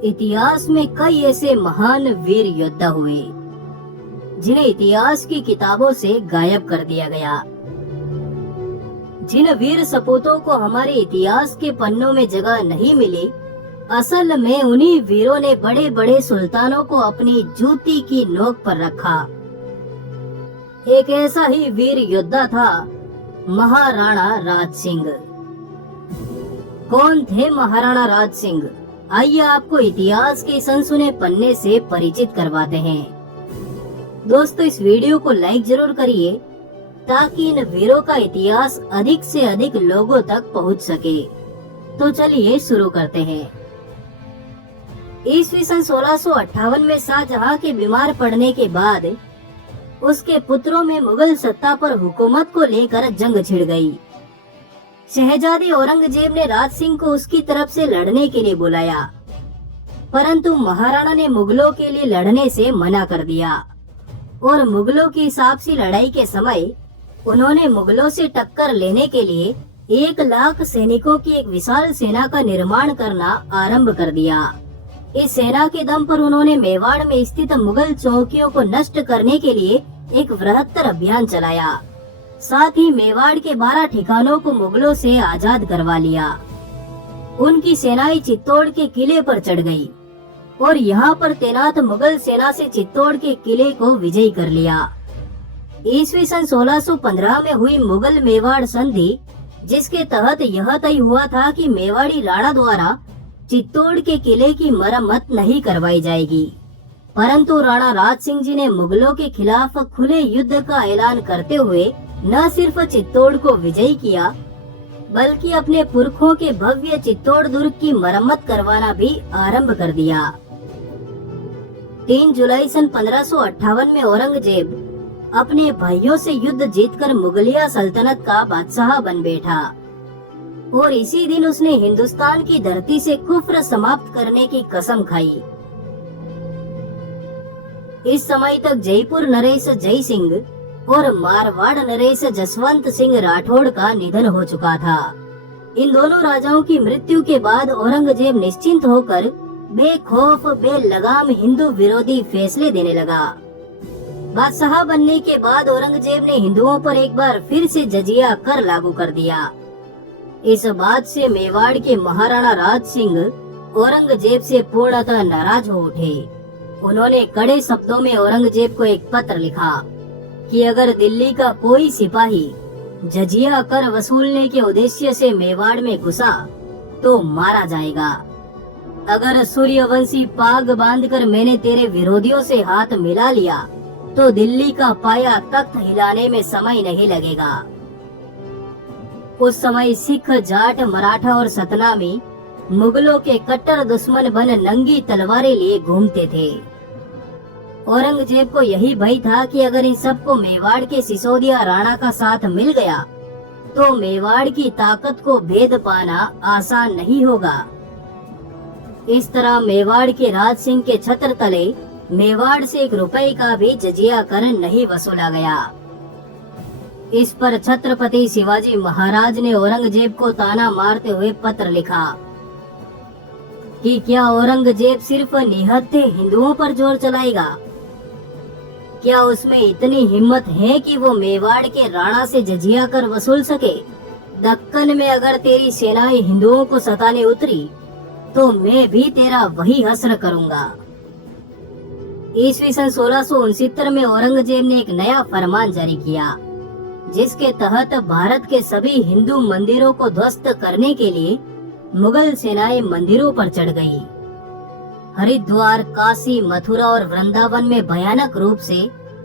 इतिहास में कई ऐसे महान वीर योद्धा हुए जिन्हें इतिहास की किताबों से गायब कर दिया गया। जिन वीर सपूतों को हमारे इतिहास के पन्नों में जगह नहीं मिली, असल में उन्हीं वीरों ने बड़े बड़े सुल्तानों को अपनी जूती की नोक पर रखा। एक ऐसा ही वीर योद्धा था महाराणा राज सिंह। कौन थे महाराणा राज सिंह? आइए आपको इतिहास के सनसुने पन्ने से परिचित करवाते हैं। दोस्तों, इस वीडियो को लाइक जरूर करिए ताकि इन वीरों का इतिहास अधिक से अधिक लोगों तक पहुंच सके। तो चलिए शुरू करते हैं। ईस्वी सन 1658 में शाहजहां के बीमार पड़ने के बाद उसके पुत्रों में मुगल सत्ता पर हुकूमत को लेकर जंग छिड़ गई। शहजादे औरंगजेब ने राज सिंह को उसकी तरफ से लड़ने के लिए बुलाया, परंतु महाराणा ने मुगलों के लिए लड़ने से मना कर दिया और मुगलों की आपसी लड़ाई के समय उन्होंने मुगलों से टक्कर लेने के लिए 1 लाख सैनिकों की एक विशाल सेना का निर्माण करना आरंभ कर दिया। इस सेना के दम पर उन्होंने मेवाड़ में स्थित मुगल चौकियों को नष्ट करने के लिए एक बृहत्तर अभियान चलाया। साथ ही मेवाड़ के 12 ठिकानों को मुगलों से आजाद करवा लिया। उनकी सेनाएं चित्तौड़ के किले पर चढ़ गई और यहाँ पर तैनात मुगल सेना से चित्तौड़ के किले को विजयी कर लिया। ईस्वी सन 1615 में हुई मुगल मेवाड़ संधि, जिसके तहत यह तय हुआ था कि मेवाड़ी राणा द्वारा चित्तौड़ के किले की मरम्मत नहीं करवाई जाएगी, परंतु राणा राज सिंह जी ने मुगलों के खिलाफ खुले युद्ध का ऐलान करते हुए न सिर्फ चित्तौड़ को विजयी किया, बल्कि अपने पुरखों के भव्य चित्तौड़ दुर्ग की मरम्मत करवाना भी आरंभ कर दिया। 3 जुलाई सन 1558 में औरंगजेब अपने भाइयों से युद्ध जीतकर मुगलिया सल्तनत का बादशाह बन बैठा और इसी दिन उसने हिंदुस्तान की धरती से कुफ्र समाप्त करने की कसम खाई। इस समय तक जयपुर नरेश जय सिंह और मारवाड़ नरेश जसवंत सिंह राठौड़ का निधन हो चुका था। इन दोनों राजाओं की मृत्यु के बाद औरंगजेब निश्चिंत होकर बेखौफ बेलगाम हिंदू विरोधी फैसले देने लगा। बादशाह बनने के बाद औरंगजेब ने हिंदुओं पर एक बार फिर से जजिया कर लागू कर दिया। इस बात से मेवाड़ के महाराणा राज सिंह औरंगजेब से पूर्णतः नाराज हो उठे। उन्होंने कड़े शब्दों में औरंगजेब को एक पत्र लिखा कि अगर दिल्ली का कोई सिपाही जजिया कर वसूलने के उद्देश्य से मेवाड़ में घुसा तो मारा जाएगा। अगर सूर्यवंशी पाग बांधकर मैंने तेरे विरोधियों से हाथ मिला लिया तो दिल्ली का पाया तख्त हिलाने में समय नहीं लगेगा। उस समय सिख, जाट, मराठा और सतनामी मुगलों के कट्टर दुश्मन बन नंगी तलवारें लिए घूमते थे। औरंगजेब को यही भय था कि अगर इन सबको मेवाड़ के सिसोदिया राणा का साथ मिल गया तो मेवाड़ की ताकत को भेद पाना आसान नहीं होगा। इस तरह मेवाड़ के राज सिंह के छत्र तले मेवाड़ से 1 रुपए का भी जजिया कर नहीं वसूला गया। इस पर छत्रपति शिवाजी महाराज ने औरंगजेब को ताना मारते हुए पत्र लिखा कि क्या औरंगजेब सिर्फ निहत्थे हिंदुओं पर जोर चलाएगा? क्या उसमें इतनी हिम्मत है कि वो मेवाड़ के राणा से जजिया कर वसूल सके? दक्कन में अगर तेरी सेनाएं हिंदुओं को सताने उतरी तो मैं भी तेरा वही हश्र करूंगा। ईस्वी सन 1669 में औरंगजेब ने एक नया फरमान जारी किया, जिसके तहत भारत के सभी हिंदू मंदिरों को ध्वस्त करने के लिए मुगल सेनाएं मंदिरों पर चढ़ गई। हरिद्वार, काशी, मथुरा और वृंदावन में भयानक रूप से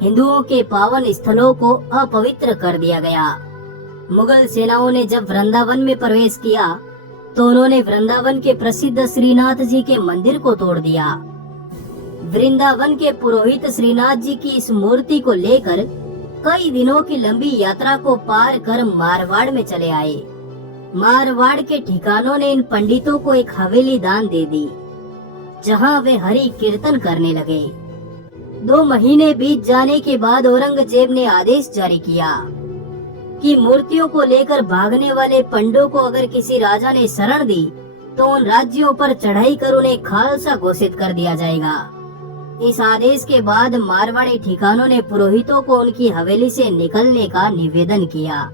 हिंदुओं के पावन स्थलों को अपवित्र कर दिया गया। मुगल सेनाओं ने जब वृंदावन में प्रवेश किया तो उन्होंने वृंदावन के प्रसिद्ध श्रीनाथ जी के मंदिर को तोड़ दिया। वृंदावन के पुरोहित श्रीनाथ जी की इस मूर्ति को लेकर कई दिनों की लंबी यात्रा को पार कर मारवाड़ में चले आए। मारवाड़ के ठिकानों ने इन पंडितों को एक हवेली दान दे दी, जहां वे हरि कीर्तन करने लगे। 2 महीने बीत जाने के बाद औरंगजेब ने आदेश जारी किया कि मूर्तियों को लेकर भागने वाले पंडों को अगर किसी राजा ने शरण दी तो उन राज्यों पर चढ़ाई कर उन्हें खालसा घोषित कर दिया जाएगा। इस आदेश के बाद मारवाड़ी ठिकानों ने पुरोहितों को उनकी हवेली से निकलने का निवेदन किया।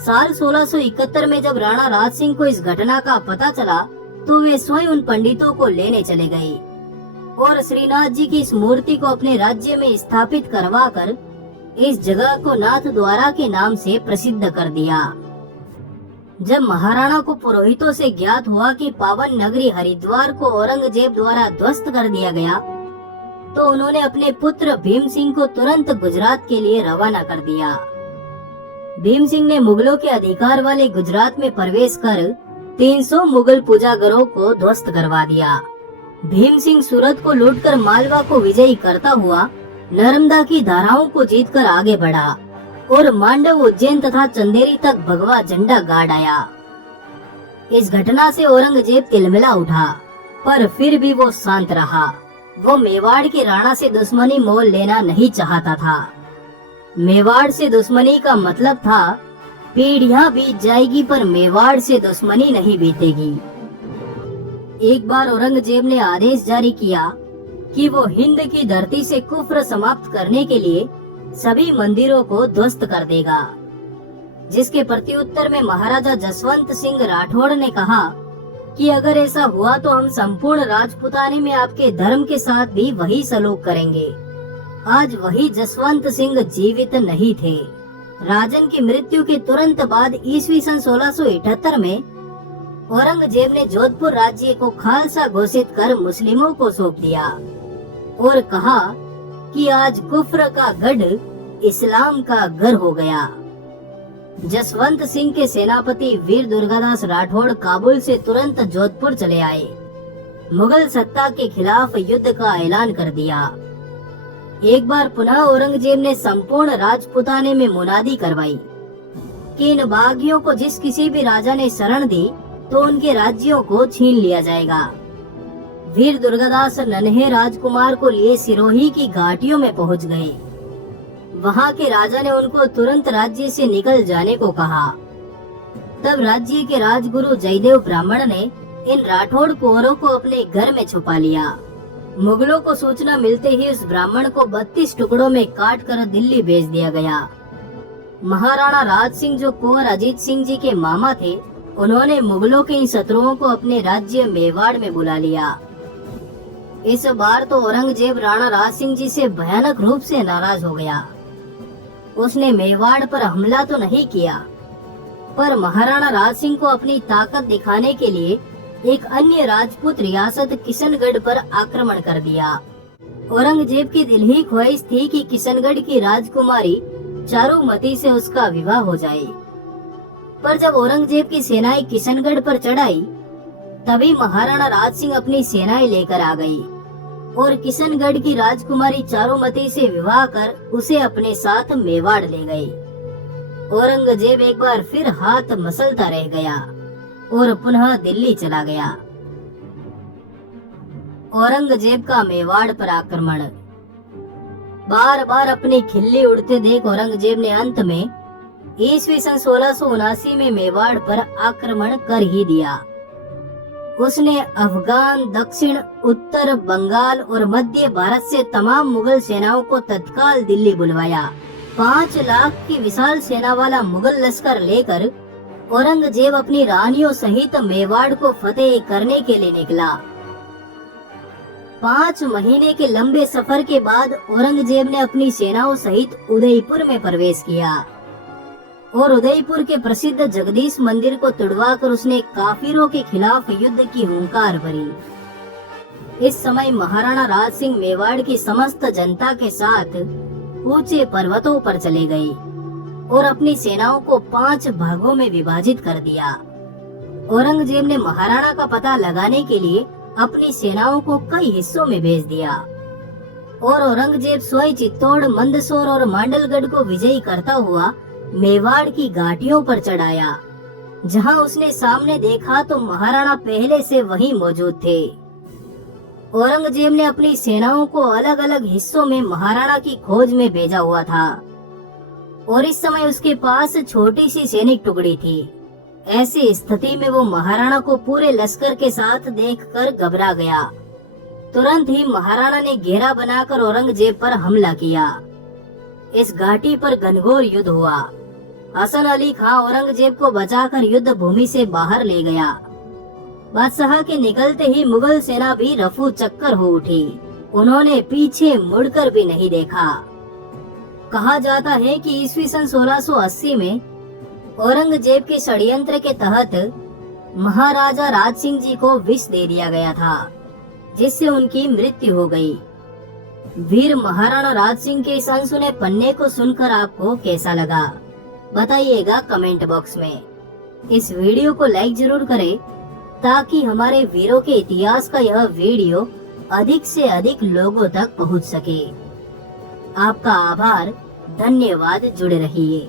साल 1671 में जब राणा राज सिंह को इस घटना का पता चला तो वे स्वयं उन पंडितों को लेने चले गए और श्रीनाथ जी की इस मूर्ति को अपने राज्य में स्थापित करवाकर इस जगह को नाथ द्वारा के नाम से प्रसिद्ध कर दिया। जब महाराणा को पुरोहितों से ज्ञात हुआ कि पावन नगरी हरिद्वार को औरंगजेब द्वारा ध्वस्त कर दिया गया, तो उन्होंने अपने पुत्र भीम सिंह को तुरंत गुजरात के लिए रवाना कर दिया। भीम सिंह ने मुगलों के अधिकार वाले गुजरात में प्रवेश कर 300 मुगल पूजागरों को ध्वस्त करवा दिया। भीम सिंह सूरत को लूटकर मालवा को विजयी करता हुआ नर्मदा की धाराओं को जीतकर आगे बढ़ा और मांडव, उज्जैन तथा चंदेरी तक भगवा झंडा गाड़ आया। इस घटना से औरंगजेब तिलमिला उठा, पर फिर भी वो शांत रहा। वो मेवाड़ के राणा से दुश्मनी मोल लेना नहीं चाहता था। मेवाड़ से दुश्मनी का मतलब था पीढ़ियां बीत जाएगी पर मेवाड़ से दुश्मनी नहीं बीतेगी। एक बार औरंगजेब ने आदेश जारी किया कि वो हिंद की धरती से कुफ्र समाप्त करने के लिए सभी मंदिरों को ध्वस्त कर देगा, जिसके प्रत्युत्तर में महाराजा जसवंत सिंह राठौड़ ने कहा कि अगर ऐसा हुआ तो हम संपूर्ण राजपुताने में आपके धर्म के साथ भी वही सलूक करेंगे। आज वही जसवंत सिंह जीवित नहीं थे। राजन की मृत्यु के तुरंत बाद ईस्वी सन 1678 में औरंगजेब ने जोधपुर राज्य को खालसा घोषित कर मुस्लिमों को सौंप दिया और कहा कि आज कुफ्र का गढ़ इस्लाम का घर हो गया। जसवंत सिंह के सेनापति वीर दुर्गादास राठौड़ काबुल से तुरंत जोधपुर चले आए। मुगल सत्ता के खिलाफ युद्ध का ऐलान कर दिया। एक बार पुनः औरंगजेब ने संपूर्ण राजपुताने में मुनादी करवाई कि इन बागियों को जिस किसी भी राजा ने शरण दी तो उनके राज्यों को छीन लिया जाएगा। वीर दुर्गादास नन्हे राजकुमार को लिए सिरोही की घाटियों में पहुंच गए। वहां के राजा ने उनको तुरंत राज्य से निकल जाने को कहा। तब राज्य के राजगुरु जयदेव ब्राह्मण ने इन राठौड़ कुंवरों को अपने घर में छुपा लिया। मुगलों को सूचना मिलते ही उस ब्राह्मण को 32 टुकड़ों में काट कर दिल्ली भेज दिया गया। महाराणा राज सिंह जो कुंवर अजीत सिंह जी के मामा थे, उन्होंने मुगलों के इन शत्रुओं को अपने राज्य मेवाड़ में बुला लिया। इस बार तो औरंगजेब राणा राज सिंह जी से भयानक रूप से नाराज हो गया। उसने मेवाड़ पर हमला तो नहीं किया, पर महाराणा राज सिंह को अपनी ताकत दिखाने के लिए एक अन्य राजपूत रियासत किशनगढ़ पर आक्रमण कर दिया। औरंगजेब की दिल ही ख्वाहिश थी कि किशनगढ़ की राजकुमारी चारुमती से उसका विवाह हो जाए। पर जब औरंगजेब की सेनाएं किशनगढ़ पर चढ़ाई, तभी महाराणा राज सिंह अपनी सेनाएं लेकर आ गई और किशनगढ़ की राजकुमारी चारुमती से विवाह कर उसे अपने साथ मेवाड़ ले गए। औरंगजेब एक बार फिर हाथ मसलता रह गया और पुनः दिल्ली चला गया। औरंगजेब का मेवाड़ पर आक्रमण। बार बार अपनी खिल्ली उड़ते देख औरंगजेब ने अंत में ईस्वी सन 1679 में मेवाड़ पर आक्रमण कर ही दिया। उसने अफगान, दक्षिण, उत्तर, बंगाल और मध्य भारत से तमाम मुगल सेनाओं को तत्काल दिल्ली बुलवाया। 5 लाख की विशाल सेना वाला मुगल लश्कर लेकर औरंगजेब अपनी रानियों सहित मेवाड़ को फतेह करने के लिए निकला। 5 महीने के लंबे सफर के बाद औरंगजेब ने अपनी सेनाओं सहित उदयपुर में प्रवेश किया और उदयपुर के प्रसिद्ध जगदीश मंदिर को तुड़वाकर उसने काफिरों के खिलाफ युद्ध की हुंकार भरी। इस समय महाराणा राज सिंह मेवाड़ की समस्त जनता के साथ ऊंचे पर्वतों पर चले गए और अपनी सेनाओं को 5 भागों में विभाजित कर दिया। औरंगजेब ने महाराणा का पता लगाने के लिए अपनी सेनाओं को कई हिस्सों में भेज दिया और औरंगजेब स्वयं चित्तौड़, मंदसौर और मांडलगढ़ को विजयी करता हुआ मेवाड़ की घाटियों पर चढ़ाया। जहां उसने सामने देखा तो महाराणा पहले से वहीं मौजूद थे। औरंगजेब ने अपनी सेनाओं को अलग अलग हिस्सों में महाराणा की खोज में भेजा हुआ था और इस समय उसके पास छोटी सी सैनिक टुकड़ी थी। ऐसी स्थिति में वो महाराणा को पूरे लश्कर के साथ देखकर घबरा गया। तुरंत ही महाराणा ने घेरा बनाकर औरंगजेब पर हमला किया। इस घाटी पर घनघोर युद्ध हुआ। हसन अली खां औरंगजेब को बचाकर युद्ध भूमि से बाहर ले गया। बादशाह के निकलते ही मुगल सेना भी रफू चक्कर हो उठी। उन्होंने पीछे मुड़कर भी नहीं देखा। कहा जाता है कि ईस्वी सन 1680 में औरंगजेब के षड्यंत्र के तहत महाराजा राज सिंह जी को विष दे दिया गया था, जिससे उनकी मृत्यु हो गई। वीर महाराणा राज सिंह के इस अनसुने पन्ने को सुनकर आपको कैसा लगा, बताइएगा कमेंट बॉक्स में। इस वीडियो को लाइक जरूर करें ताकि हमारे वीरों के इतिहास का यह वीडियो अधिक से अधिक लोगों तक पहुंच सके। आपका आभार, धन्यवाद, जुड़े रहिए।